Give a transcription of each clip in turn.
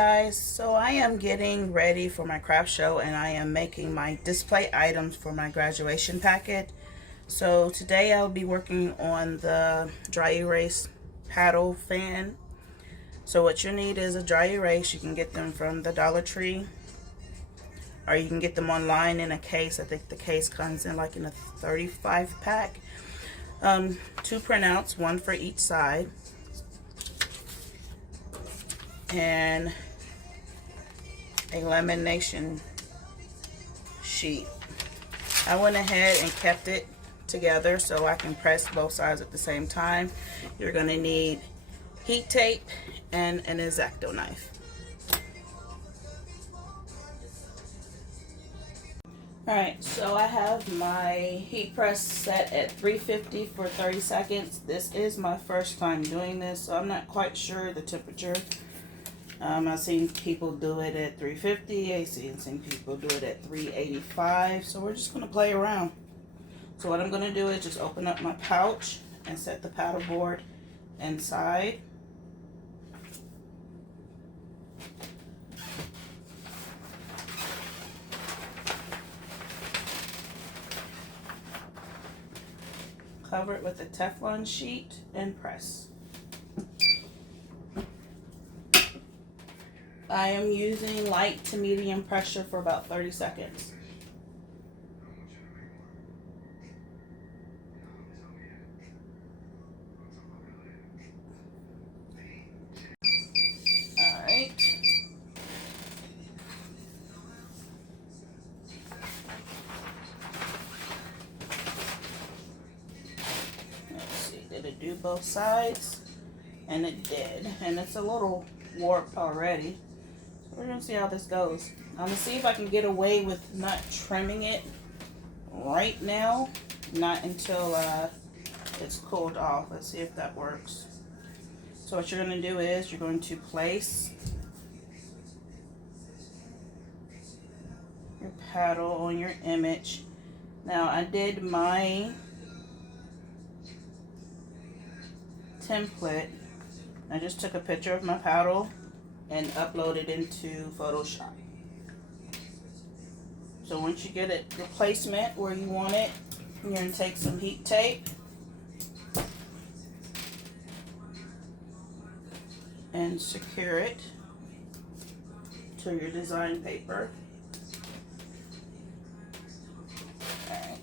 Guys, so I am getting ready for my craft show and I am making my display items for my graduation packet. So today I'll be working on the dry erase paddle fan. So what you need is a dry erase. You can get them from the Dollar Tree or you can get them online in a case. I think the case comes in like in a 35 pack. 2 printouts, one for each side. And a lamination sheet. I went ahead and kept it together so I can press both sides at the same time. You're going to need heat tape and an X-Acto knife. Alright, so I have my heat press set at 350 for 30 seconds. This is my first time doing this, so I'm not quite sure the temperature. I've seen people do it at 350. I've seen people do it at 385. So we're just going to play around. So what I'm going to do is just open up my pouch and set the paddle board inside. Cover it with a Teflon sheet and press. I am using light to medium pressure for about 30 seconds. Alright. Let's see, did it do both sides? And it did. And it's a little warped already. We're going to see how this goes. I'm going to see if I can get away with not trimming it right now. Not until it's cooled off. Let's see if that works. So what you're going to do is you're going to place your paddle on your image. Now I did my template. I just took a picture of my paddle and upload it into Photoshop. So once you get it the placement where you want it, you're going to take some heat tape and secure it to your design paper. Alright,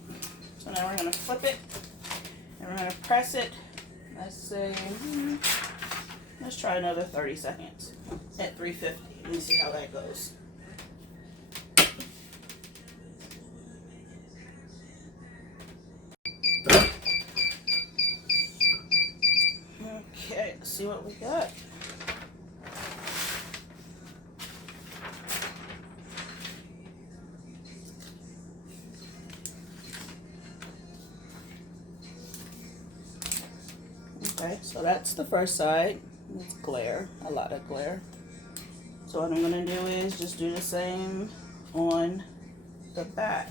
so now we're going to flip it and we're going to press it. Let's say, let's try another 30 seconds at 350. Let me see how that goes. Okay, let's see what we got. Okay, so that's the first side. It's glare, a lot of glare. So what I'm going to do is just do the same on the back.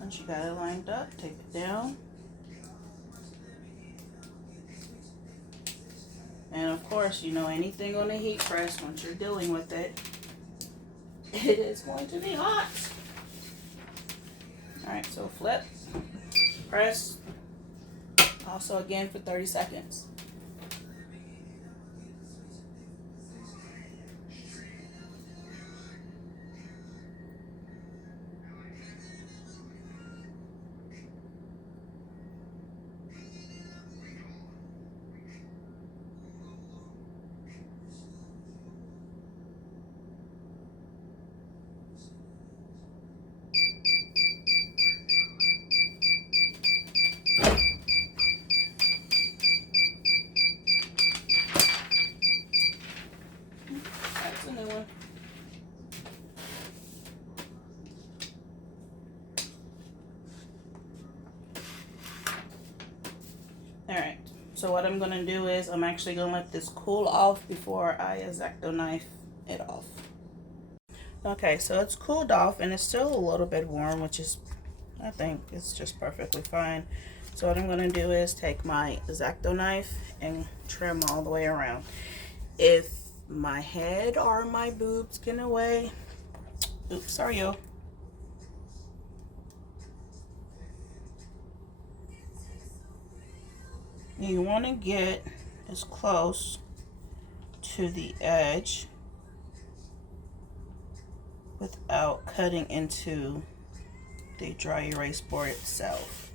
Once you got it lined up, take it down. And of course, you know, anything on the heat press, once you're dealing with it, it is going to be hot. Alright, so flip, press, also again for 30 seconds. Alright, so what I'm gonna do is I'm actually gonna let this cool off before I X-Acto knife it off. Okay, so it's cooled off and it's still a little bit warm, which is, I think it's just perfectly fine. So what I'm gonna do is take my X-Acto knife and trim all the way around. If my head or my boobs get away, oops, sorry yo. You want to get as close to the edge without cutting into the dry erase board itself.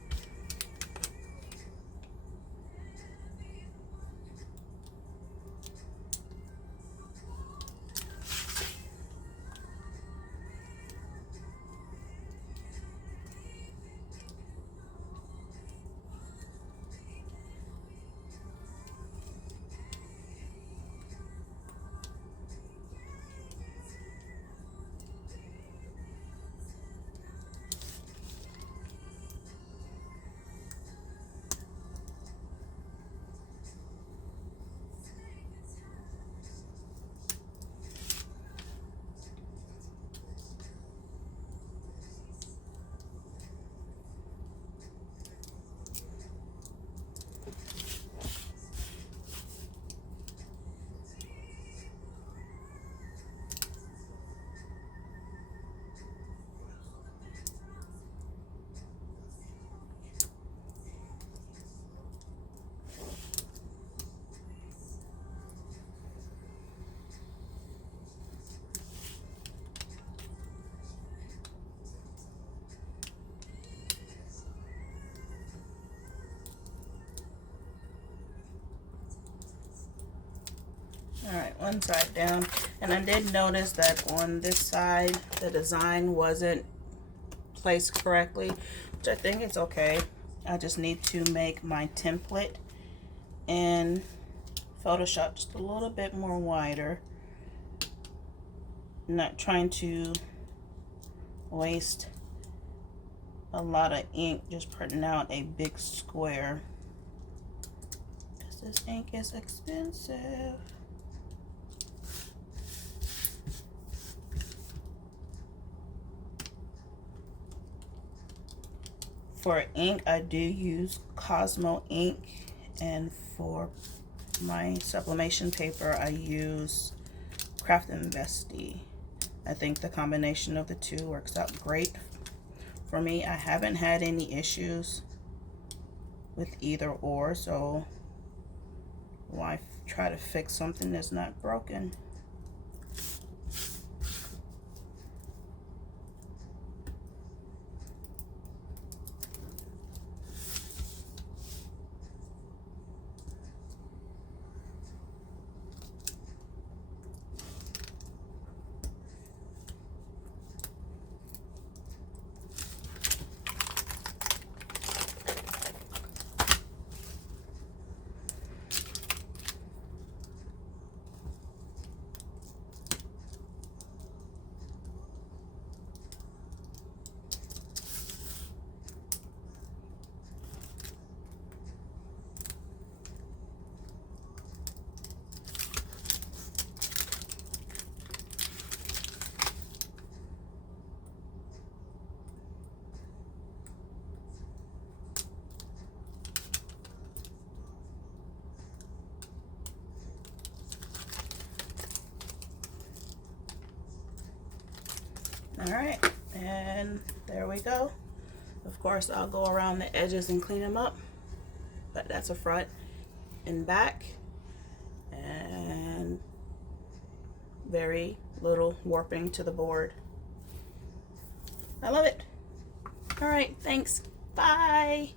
Alright, one side down. And I did notice that on this side, the design wasn't placed correctly, which I think it's okay. I just need to make my template in Photoshop just a little bit more wider. I'm not trying to waste a lot of ink just printing out a big square, because this ink is expensive. For ink, I do use Cosmo ink, and for my sublimation paper, I use Craft Investi. I think the combination of the two works out great for me. I haven't had any issues with either or, so why try to fix something that's not broken? All right, and there we go. Of course, I'll go around the edges and clean them up, but that's a front and back, and very little warping to the board. I love it. All right, thanks. Bye.